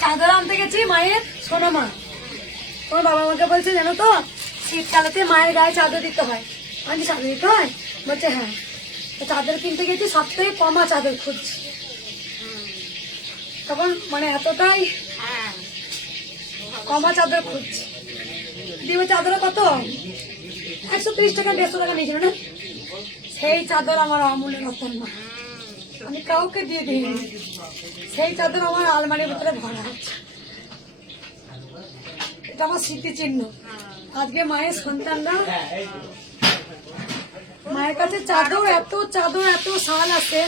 চাদর আনতে গেছি মায়ের। শোনো মা, তোমার বাবা আমাকে বলছে জানো তো শীতকালেতে মায়ের গায়ে চাদর দিতে হয়। আমি চাদর দিতে হয় বলছে হ্যাঁ। চাদর কিনতে গেছি, সব থেকে কমা চাদর খুঁজছি। তখন মানে এতটাই কমা চাদর খুঁজছি। দিবে চাদর কত 130 টাকা 150 টাকা নিয়েছিল না? সেই চাদর আমার আমূল্যের রতন মা, আমি কাউকে দিয়ে দিই। সেই চাদর আমার আলমারির ভিতরে ভরা আছে। এটা আমার স্মৃতিচিহ্ন। আজকে মায়ের সন্তানরা মায়ের কাছে চাদর এত শাল আছে,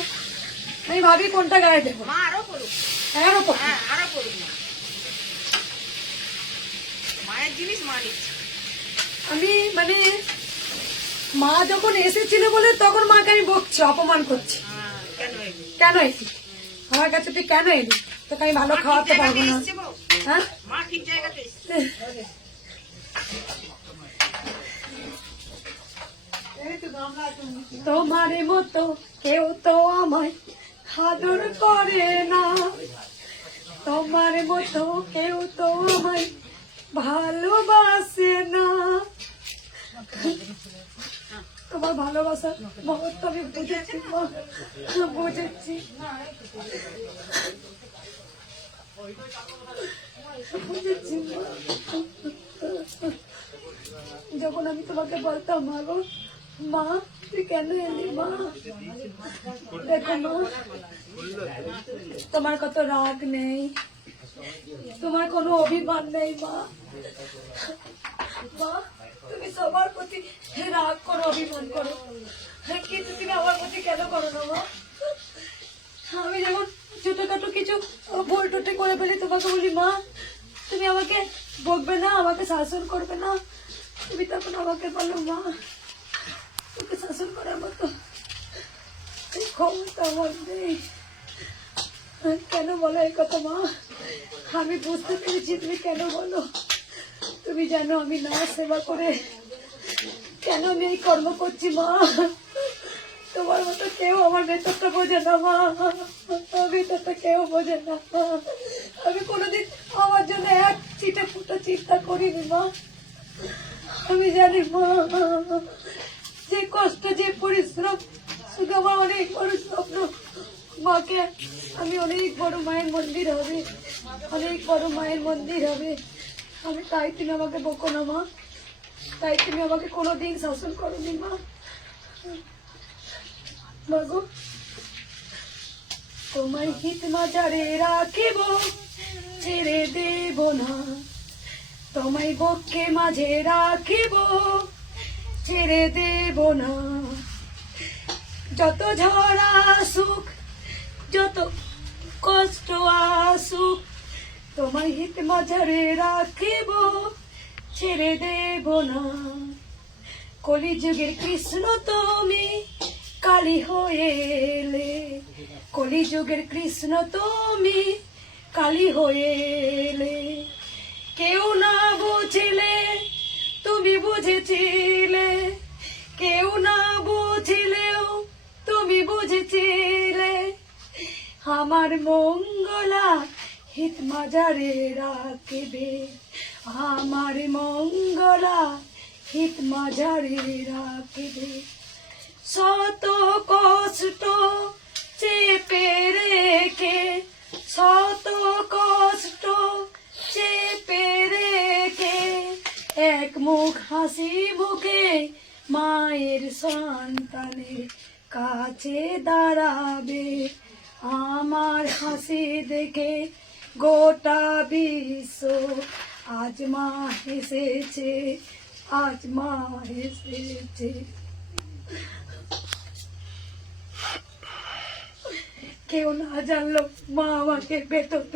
আমি ভাবি কোনটা গায়ে দেবো। আমি মানে মা যখন এসেছিল বলে তখন মাকে আমি বকছি, অপমান করছি। কেন এলি আমার কাছে, তুই কেন এলি? তোকে আমি ভালো খাওয়াতে পারবো না। হ্যাঁ, তোমার মতো কেউ তো আমায় আদর করে না, তোমার মতো কেউ তো আমায় ভালোবাসে না। তোমার ভালোবাসার মহত্ব আমি বুঝেছি, বুঝেছি। যখন আমি তোমাকে বলতাম মা গো, মা তুই কেন এলি মা, দেখো মা তোমার কত রাগ নেই, তোমার কোনো অভিমান নেই মা। মা তুমি সবার প্রতি রাগ করো, অভিমান করো, কিন্তু তুমি আমার প্রতি কেন করো না মা? আমি যখন ছোটখাটো কিছু ভুল টুটি করে ফেলি তোমাকে বলি মা তুমি আমাকে বকবে না, আমাকে শাসন করবে না, তুমি তখন আমাকে বলো মা তোকে শাসন করার মতো ক্ষমতা আমার নেই। কেন বলো এই কথা মা? আমি বুঝতে পেরেছি তুমি কেন বলো। তুমি জানো আমি না সেবা করে কেন নেই কর্ম করছি মা। তোমার মতো কেউ আমার ভেতরটা বোঝে না মা, ভেতরটা কেউ বোঝে না। আমি কোনোদিন আমার জন্য এক চিটে ফুটো চিন্তা করিনি মা। আমি জানি মা যে কষ্ট, যে পরিশ্রম, শুধু আমার অনেক বড় স্বপ্ন মাকে আমি অনেক বড় মায়ের মন্দির হবে, অনেক বড় মায়ের মন্দির হবে। আমি তাই তুমি আমাকে বকো না মা, তাই তুমি আমাকে কোনোদিন শাসন করোনি মা। মাগো তোমার হিত মাঝারে রাখিব, ছেড়ে দেব না, তোমায় বক্ষে মাঝে রাখিব, ছেড়ে দেব না। যত ঝড় আসুক, যত কষ্ট আসুক, তোমার হিত মাঝারে রাখিব, ছেড়ে দেব না। কলিযুগের কৃষ্ণ তুমি কালী হয়ে এলে, কলিযুগের কৃষ্ণ তুমি কালী হয়ে এলে। কেউ না বুঝিলে তুমি বুঝেছিলে, কেউ না বুঝিলেও তুমি বুঝেছিলে। আমার মঙ্গলা হিত মাঝারে রাখিবে, আমার মঙ্গলা হিত মাঝারে রাখিবে। শত কষ্ট চেপে রেখে, শত কষ্ট চেপে রেখে, এক মুখ হাসি মুখে মায়ের সন্তানের কাছে দাঁড়াবে। আমার হাসি দেখে গোটা বিশ্ব আজ মা হেসেছে, আজ মা হেসেছে। কেউ না জানলো মা আমাকে ভেতর